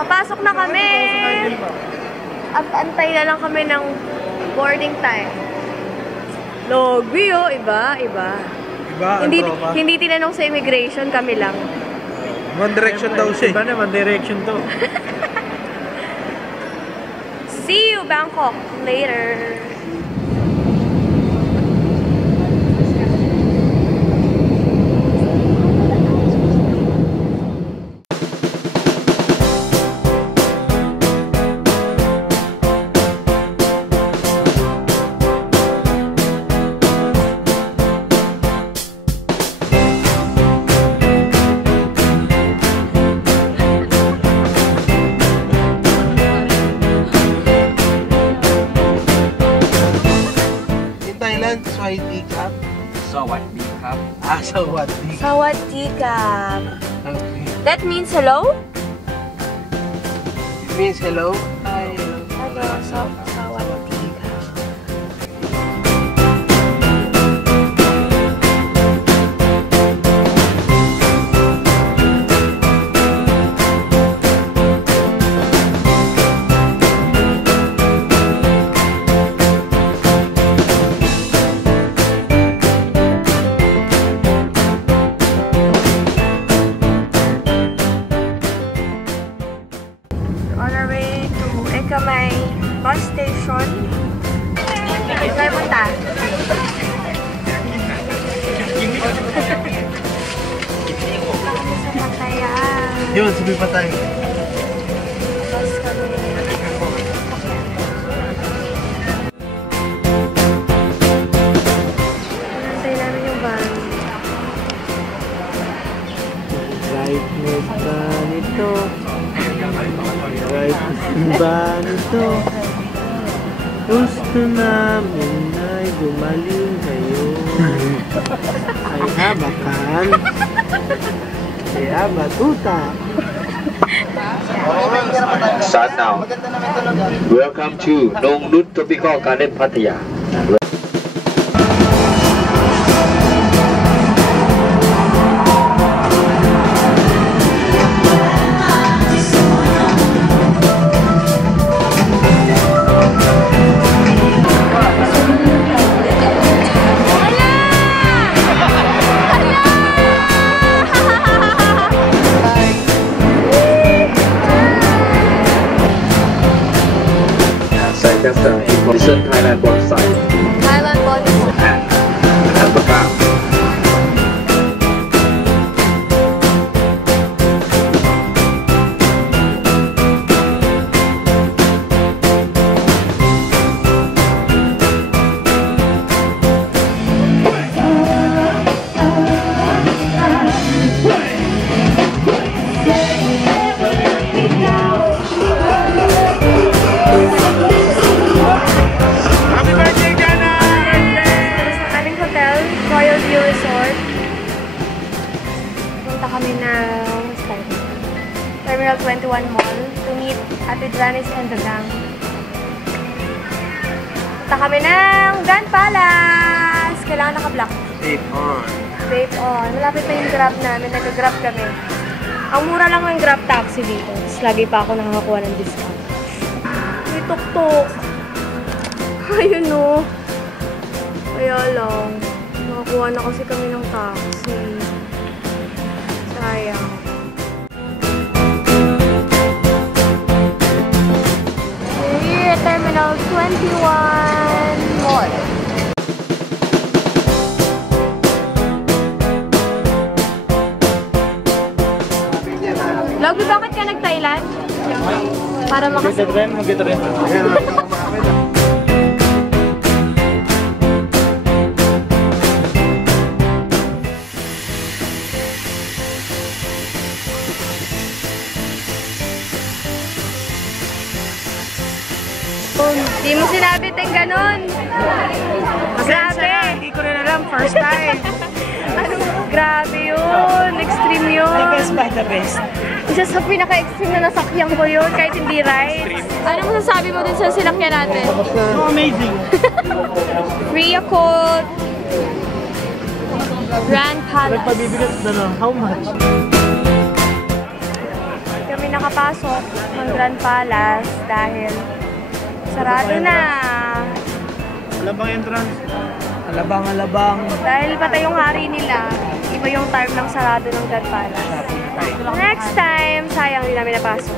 Papasok na kami! At antay na lang kami ng boarding time. Logby oh, iba. Hindi tinanong sa immigration, kami lang. One Direction daw siya. Iba na, One Direction to. See you, Bangkok, later. Sawatdee. Sawadee-kap. Sawatdee. Sawadee-kap. Okay. That means hello? It means hello. Hello, Sawadee-kap. May bus station. Saan punta? Kami sa Patayan. Yun, sabi pa tayo. Bus kami. Nantay namin yung van. Right mood ba nito? Right ba nito? Gusto namin ay gumaling kayo. Ay habakan. Ay habatuta. Start now. Welcome to Nongnuch Tropical Garden Pattaya. Just information Thailand bonsai. Thailand bonsai. And alpaca. Kami ng Terminal 21 Mall to meet Ate Janice and the gang. Punta kami ng Grand Palace! Kailangan naka-block. Vape on. Vape on. Malapit na yung grab namin. Nag-grab kami. Ang mura lang ng grab taxi dito. Tapos lagi pa ako nakakakuha ng discount. May tuk-tuk. Ayun o. Kaya lang. Nakakuha na kasi kami ng taxi. Sayang. We're here at Terminal 21 Mall. Logby, bakit ka nag-Thailand? Para makasama. Mag-get-ren. Di mo sinabi tayong ganun. Grabe. Hindi ko rin alam. First time. Ano? Grabe yun. Extreme yun. The best by the best. Isa sa pinaka-extreme na nasakyan ko yun kahit hindi rides. Ano masasabi mo dun sa sinakyan natin? So amazing. Free Yakult. Grand Palace. Nagpabibigat na no? How much? Kami nakapasok ng Grand Palace dahil sarado na. Alabang entrance. Alabang. Dahil patay yung hari nila, iba yung time ng sarado ng Grand Palace. Next time, sayang hindi namin napasok.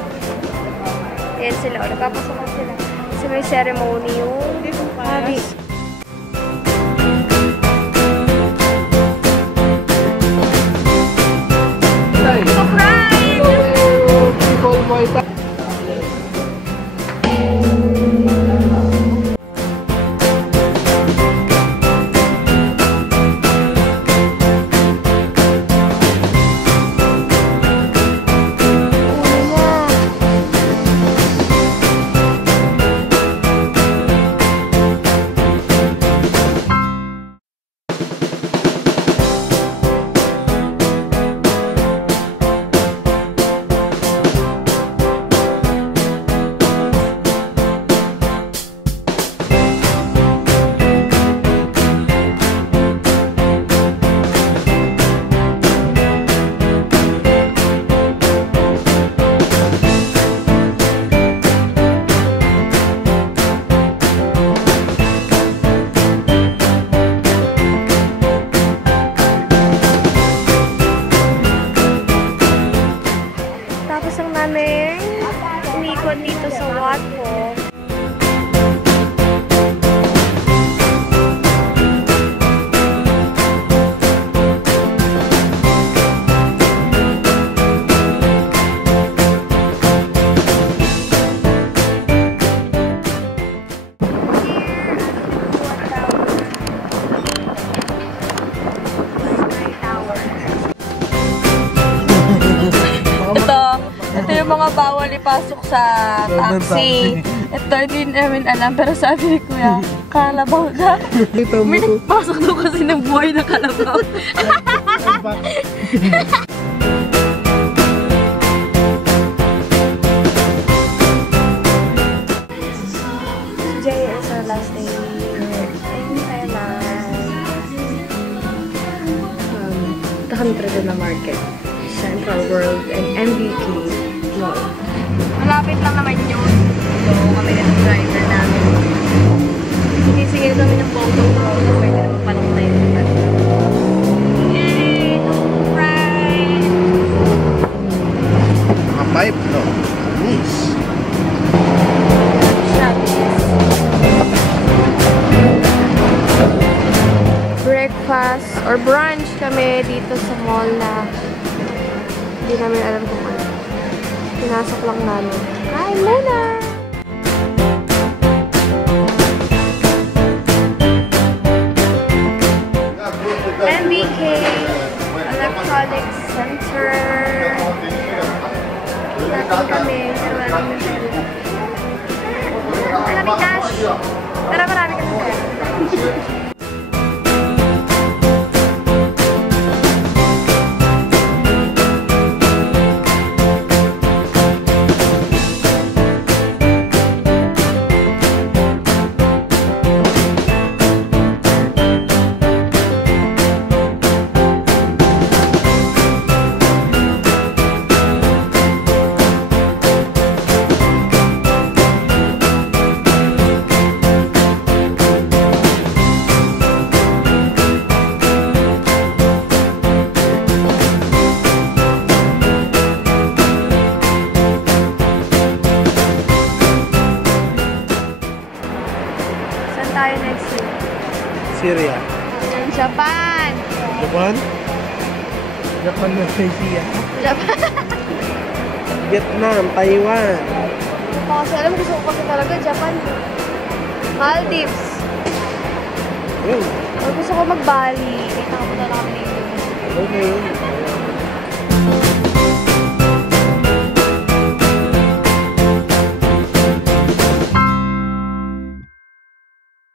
Yan sila, o napapasok na sila. Kasi may ceremony yung hari. Umikot dito sa Watpo. Ito yung mga bawal ipasok sa taxi. Ito, hindi namin alam. Pero sabi ni Kuya, kalabaw na. May nagpasok daw kasi ng buhay na kalabaw. Jay is our last day here in Thailand. Ito kami talaga na market. Central World and MBK Mall. Malapit lang naman yun. So, kami na ng driver namin. Sinisingil kami ng photo-photo. Pwede naman palang tayo. Yay! Right! Mga pipe, no? Nice. Breakfast or brunch kami dito sa mall na hindi namin alam kung ano. Pinasok lang namin. Kain muna! MBK Electronics Center. Natin kami. Pero wala namin dito. Maraming cash. Pero marami kami pera. Tayo next year. Syria. Japan! Japan? Japan na Syria. Japan! Vietnam, Taiwan. Kasi alam, gusto ko kasi talaga Japan. Maldives. Gusto ko mag-Bali. Kita ko na kami na Okay.